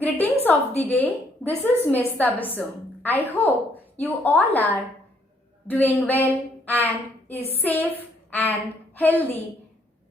Greetings of the day. This is Miss Tabassum. I hope you all are doing well and is safe and healthy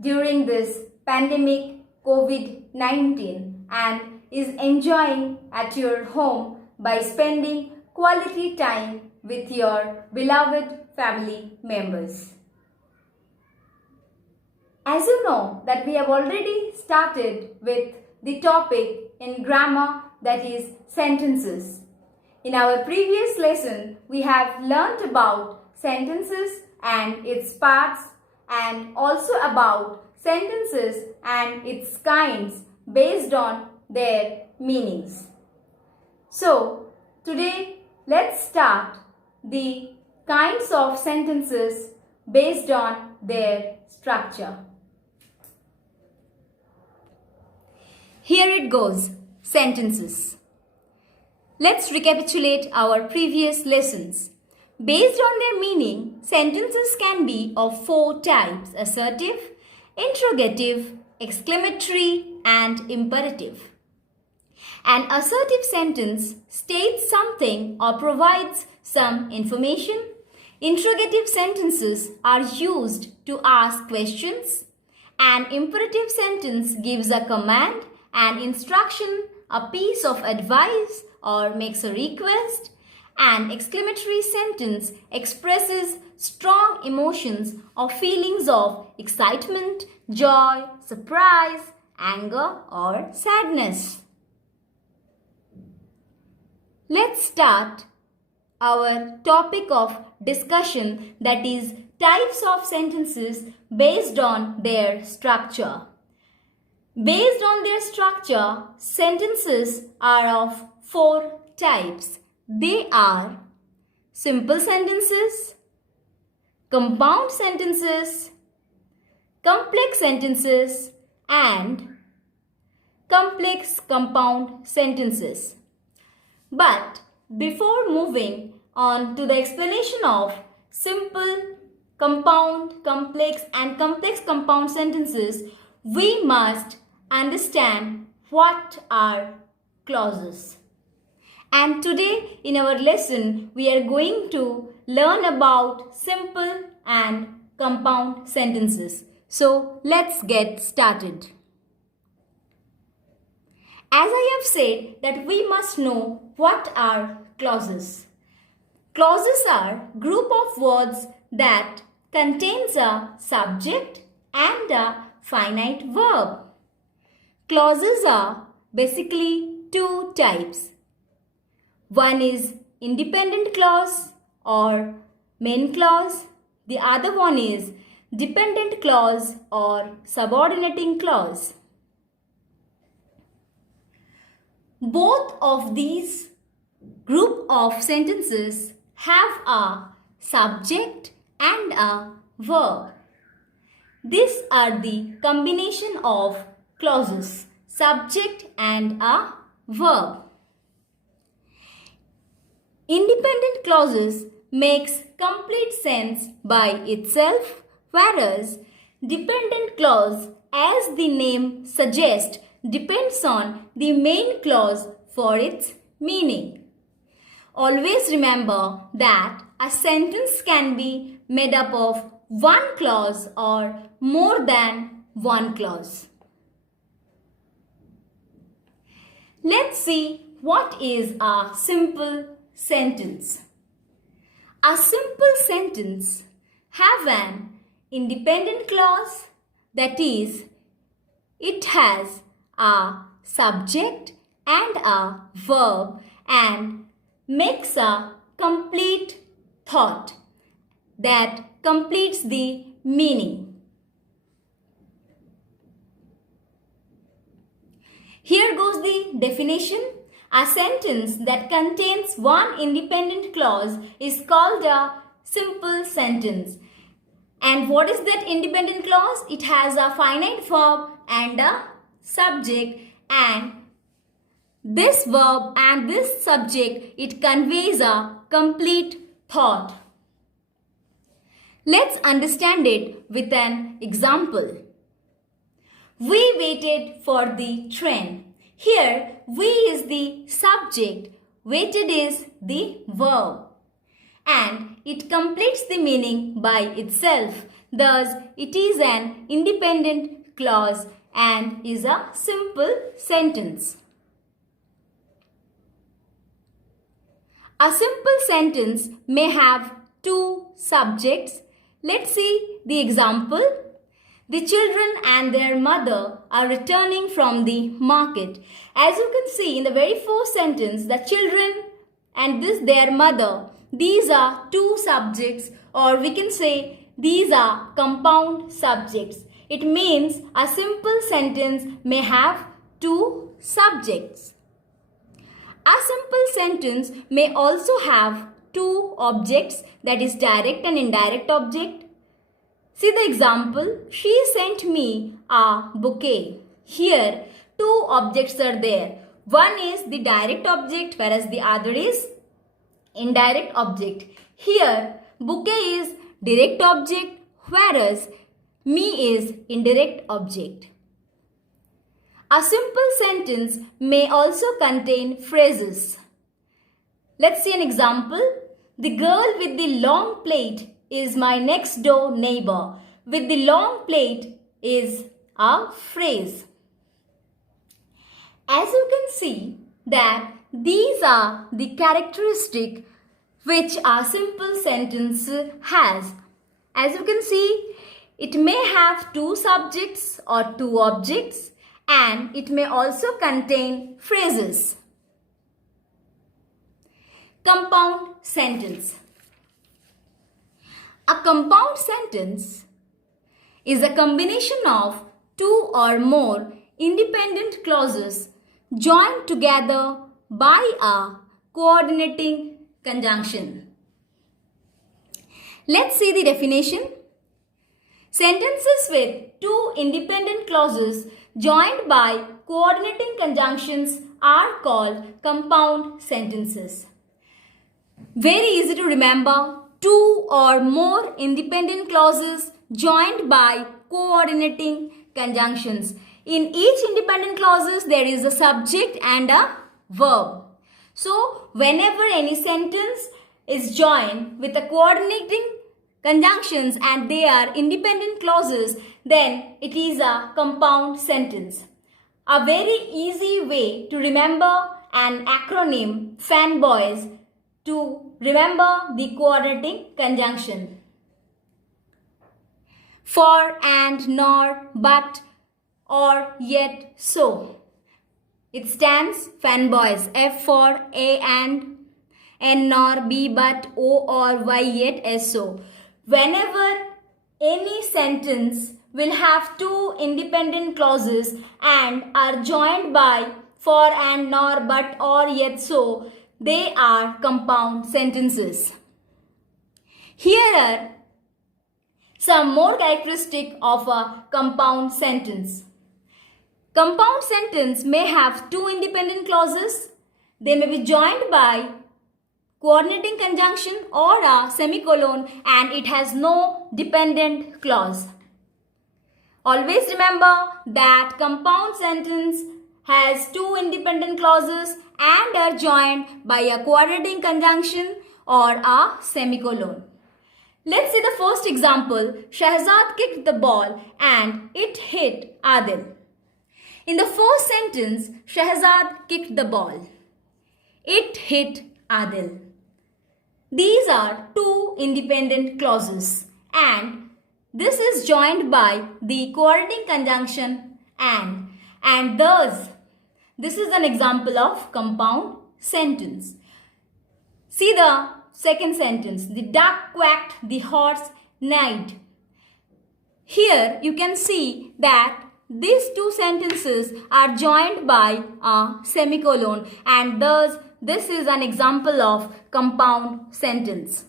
during this pandemic COVID-19 and is enjoying at your home by spending quality time with your beloved family members. As you know that we have already started with the topic in grammar, that is sentences. In our previous lesson, we have learnt about sentences and its parts and also about sentences and its kinds based on their meanings. So, today let's start the kinds of sentences based on their structure. Here it goes, sentences. Let's recapitulate our previous lessons. Based on their meaning, sentences can be of four types: assertive, interrogative, exclamatory, and imperative. An assertive sentence states something or provides some information. Interrogative sentences are used to ask questions. An imperative sentence gives a command, an instruction, a piece of advice, or makes a request. An exclamatory sentence expresses strong emotions or feelings of excitement, joy, surprise, anger, or sadness. Let's start our topic of discussion, that is types of sentences based on their structure. Based on their structure, sentences are of four types. They are simple sentences, compound sentences, complex sentences, and complex compound sentences. But before moving on to the explanation of simple, compound, complex, and complex compound sentences, we must understand what are clauses. And today in our lesson, we are going to learn about simple and compound sentences. So let's get started. As I have said that we must know what are clauses. Clauses are group of words that contains a subject and a finite verb. Clauses are basically two types. One is independent clause or main clause. The other one is dependent clause or subordinating clause. Both of these group of sentences have a subject and a verb. These are the combination of clauses, subject and a verb. Independent clauses makes complete sense by itself, whereas dependent clause, as the name suggests, depends on the main clause for its meaning. Always remember that a sentence can be made up of one clause or more than one clause. Let's see what is a simple sentence. A simple sentence have an independent clause, that is, it has a subject and a verb and makes a complete thought that completes the meaning. Here goes the definition. A sentence that contains one independent clause is called a simple sentence. And what is that independent clause? It has a finite verb and a subject, and this verb and this subject, it conveys a complete thought. Let's understand it with an example. We waited for the train. Here, we is the subject, waited is the verb, and it completes the meaning by itself. Thus, it is an independent clause and is a simple sentence. A simple sentence may have two subjects. Let's see the example. The children and their mother are returning from the market. As you can see in the very first sentence, the children and their mother, these are two subjects, or we can say these are compound subjects. It means a simple sentence may have two subjects. A simple sentence may also have two objects, that is direct and indirect object. See the example, she sent me a bouquet. Here, two objects are there. One is the direct object, whereas the other is indirect object. Here, bouquet is direct object, whereas me is indirect object. A simple sentence may also contain phrases. Let's see an example. The girl with the long plait is my next door neighbor. With the long plait is a phrase. As you can see that these are the characteristics which a simple sentence has. As you can see, it may have two subjects or two objects, and it may also contain phrases. Compound sentence. A compound sentence is a combination of two or more independent clauses joined together by a coordinating conjunction. Let's see the definition. Sentences with two independent clauses joined by coordinating conjunctions are called compound sentences. Very easy to remember. Two or more independent clauses joined by coordinating conjunctions. In each independent clauses, there is a subject and a verb. So, whenever any sentence is joined with a coordinating conjunctions and they are independent clauses, then it is a compound sentence. A very easy way to remember an acronym, fanboys, to remember the coordinating conjunction. For, and, nor, but, or, yet, so. It stands fanboys. F for A and, N nor, B but, O or Y yet, S so. Whenever any sentence will have two independent clauses and are joined by for, and, nor, but, or, yet, so, they are compound sentences. Here are some more characteristics of a compound sentence. Compound sentence may have two independent clauses. They may be joined by coordinating conjunction or a semicolon, and it has no dependent clause. Always remember that compound sentence has two independent clauses and are joined by a coordinating conjunction or a semicolon. Let's see the first example. Shahzad kicked the ball and it hit Adil. In the first sentence, Shahzad kicked the ball. It hit Adil. These are two independent clauses and this is joined by the coordinating conjunction and thus this is an example of compound sentence. See the second sentence. The duck quacked, the horse neighed. Here you can see that these two sentences are joined by a semicolon and thus this is an example of compound sentence.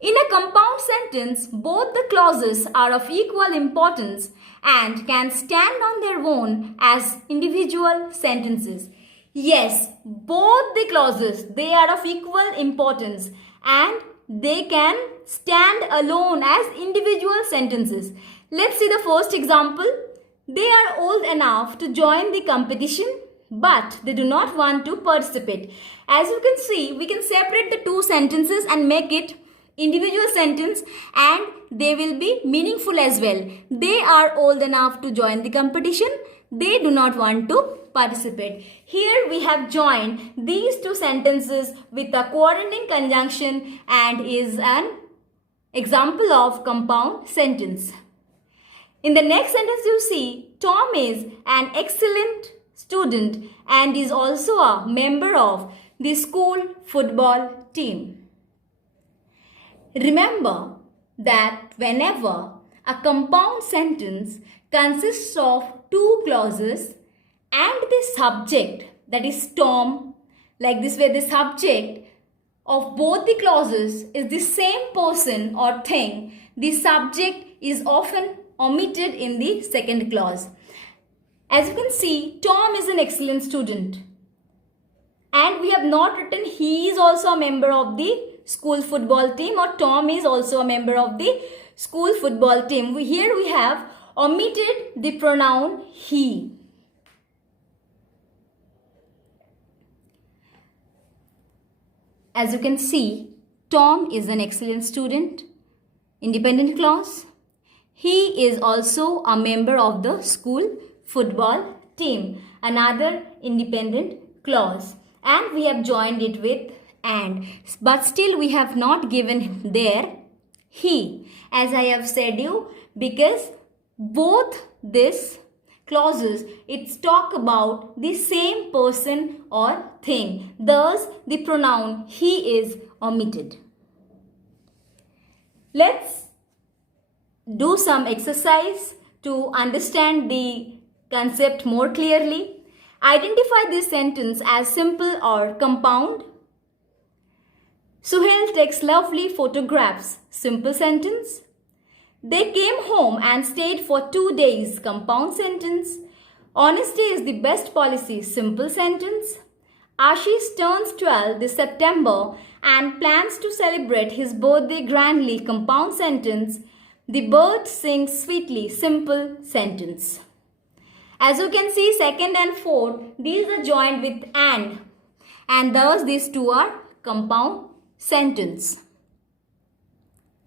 In a compound sentence, both the clauses are of equal importance and can stand on their own as individual sentences. Yes, both the clauses, they are of equal importance and they can stand alone as individual sentences. Let's see the first example. They are old enough to join the competition, but they do not want to participate. As you can see, we can separate the two sentences and make it individual sentence, and they will be meaningful as well. They are old enough to join the competition. They do not want to participate. Here we have joined these two sentences with a coordinating conjunction and is an example of compound sentence. In the next sentence you see, Tom is an excellent student and is also a member of the school football team. Remember that whenever a compound sentence consists of two clauses and the subject, that is Tom, like this way the subject of both the clauses is the same person or thing, the subject is often omitted in the second clause. As you can see, Tom is an excellent student. And we have not written he is also a member of the school football team or Tom is also a member of the school football team. Here we have omitted the pronoun he. As you can see, Tom is an excellent student. Independent clause. He is also a member of the school football team. Another independent clause. And we have joined it with and. But still we have not given there he. As I have said you, because both these clauses, it's talk about the same person or thing. Thus, the pronoun he is omitted. Let's do some exercise to understand the concept more clearly. Identify this sentence as simple or compound. Suhail takes lovely photographs. Simple sentence. They came home and stayed for 2 days. Compound sentence. Honesty is the best policy. Simple sentence. Ashish turns 12 this September and plans to celebrate his birthday grandly. Compound sentence. The bird sings sweetly. Simple sentence. As you can see, second and fourth, these are joined with and thus these two are compound sentence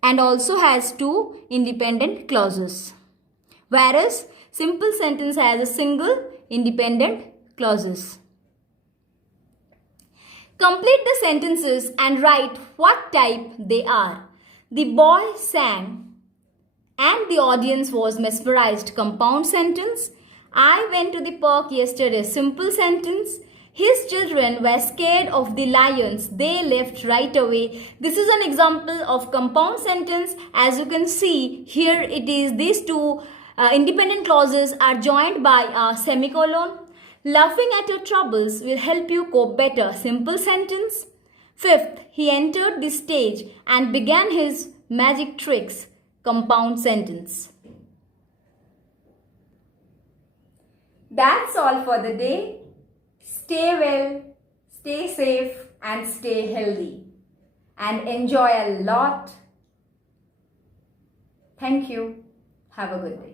and also has two independent clauses, whereas simple sentence has a single independent clauses. Complete the sentences and write what type they are. The boy sang and the audience was mesmerized. Compound sentence. I went to the park yesterday. Simple sentence. His children were scared of the lions. They left right away. This is an example of compound sentence. As you can see, here it is these two independent clauses are joined by a semicolon. Laughing at your troubles will help you cope better. Simple sentence. Fifth, he entered the stage and began his magic tricks. Compound sentence. That's all for the day. Stay well, stay safe and stay healthy and enjoy a lot. Thank you. Have a good day.